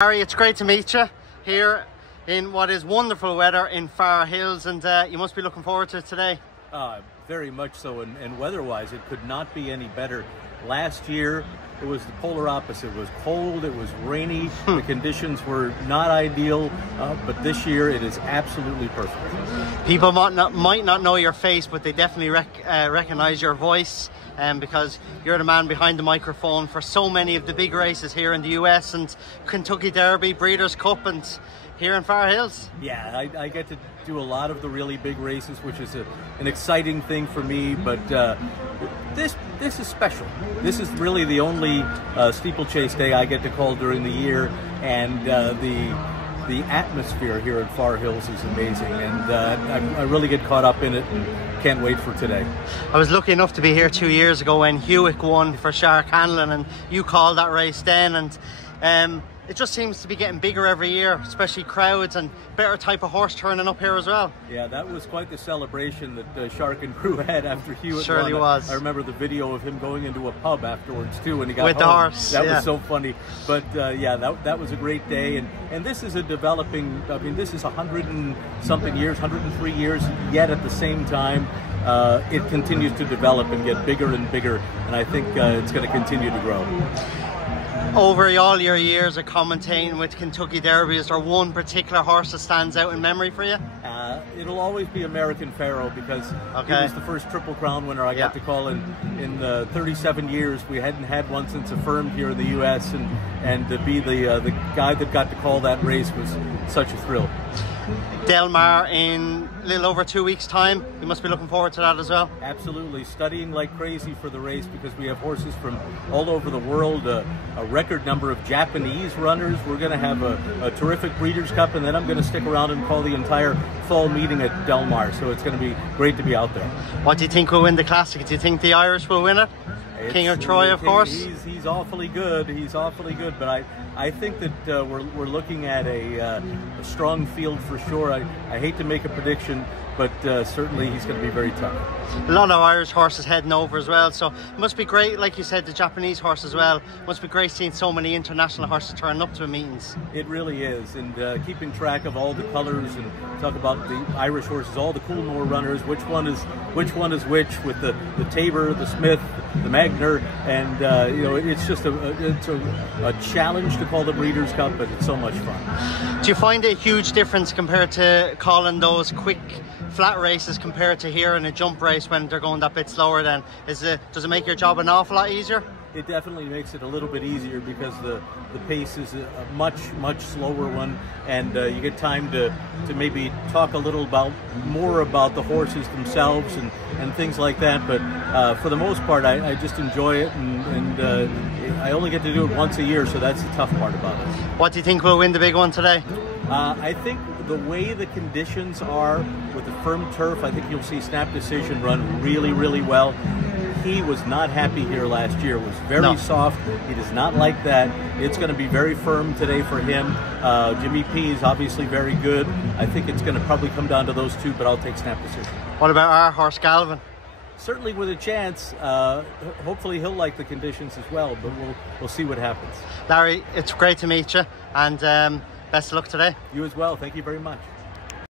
Larry, it's great to meet you here in what is wonderful weather in Far Hills, and you must be looking forward to it today. Very much so, and weather-wise, it could not be any better. Last year, it was the polar opposite. It was cold, it was rainy, the conditions were not ideal, but this year it is absolutely perfect. People might not know your face, but they definitely recognize your voice, because you're the man behind the microphone for so many of the big races here in the US, and Kentucky Derby, Breeders' Cup, and here in Far Hills. Yeah, I get to do a lot of the really big races, which is an exciting thing for me, but this is special. This is really the only steeplechase day I get to call during the year, and the atmosphere here at Far Hills is amazing, and I really get caught up in it and can't wait for today. I was lucky enough to be here 2 years ago when Hewitt won for Shark Hanlon, and you called that race then, and it just seems to be getting bigger every year, especially crowds and better type of horse turning up here as well. Yeah, that was quite the celebration that Shark and crew had after Hewitt surely won. Was. I remember the video of him going into a pub afterwards too when he got with home. The horse. That was so funny. But yeah, that was a great day, and this is a developing, I mean, this is 100 and something years, 103 years, yet at the same time it continues to develop and get bigger and bigger, and I think it's going to continue to grow. Over all your years of commentating with Kentucky Derby, is there one particular horse that stands out in memory for you? It'll always be American Pharaoh, because he was the first Triple Crown winner I got to call in 37 years. We hadn't had one since Affirmed here in the U.S., and to be the guy that got to call that race was such a thrill. Del Mar in a little over 2 weeks' time. You must be looking forward to that as well. Absolutely, studying like crazy for the race, because we have horses from all over the world, a record number of Japanese runners. We're going to have a terrific Breeders' Cup, and then I'm going to stick around and call the entire fall meeting at Del Mar, so it's going to be great to be out there. What do you think will win the Classic? Do you think the Irish will win it? King of Troy, of course. He's awfully good. He's awfully good. But I think that we're looking at a strong field for sure. I hate to make a prediction, but certainly he's going to be very tough. A lot of Irish horses heading over as well, so it must be great, like you said, the Japanese horse as well. It must be great seeing so many international horses turning up to meetings. It really is, and keeping track of all the colors, and talk about the Irish horses, all the Coolmore runners, which one is which, with the Tabor, the Smith, the Magner, and you know, it's just a challenge to call the Breeders' Cup, but it's so much fun. Do you find a huge difference compared to calling those quick flat races compared to here in a jump race when they're going that bit slower? Then does it make your job an awful lot easier? It definitely makes it a little bit easier, because the pace is a much slower one, and you get time to maybe talk a little more about the horses themselves and things like that. But for the most part, I just enjoy it, and I only get to do it once a year, so that's the tough part about it. What do you think will win the big one today? I think the way the conditions are with the firm turf, I think you'll see Snap Decision run really well. He was not happy here last year. It was very soft. He does not like that. It's going to be very firm today for him. Jimmy P is obviously very good. I think it's going to probably come down to those two, but I'll take Snap Decision. What about our horse Galvin? Certainly with a chance. Hopefully he'll like the conditions as well, but we'll see what happens. Larry, it's great to meet you, and best of luck today. You as well. Thank you very much.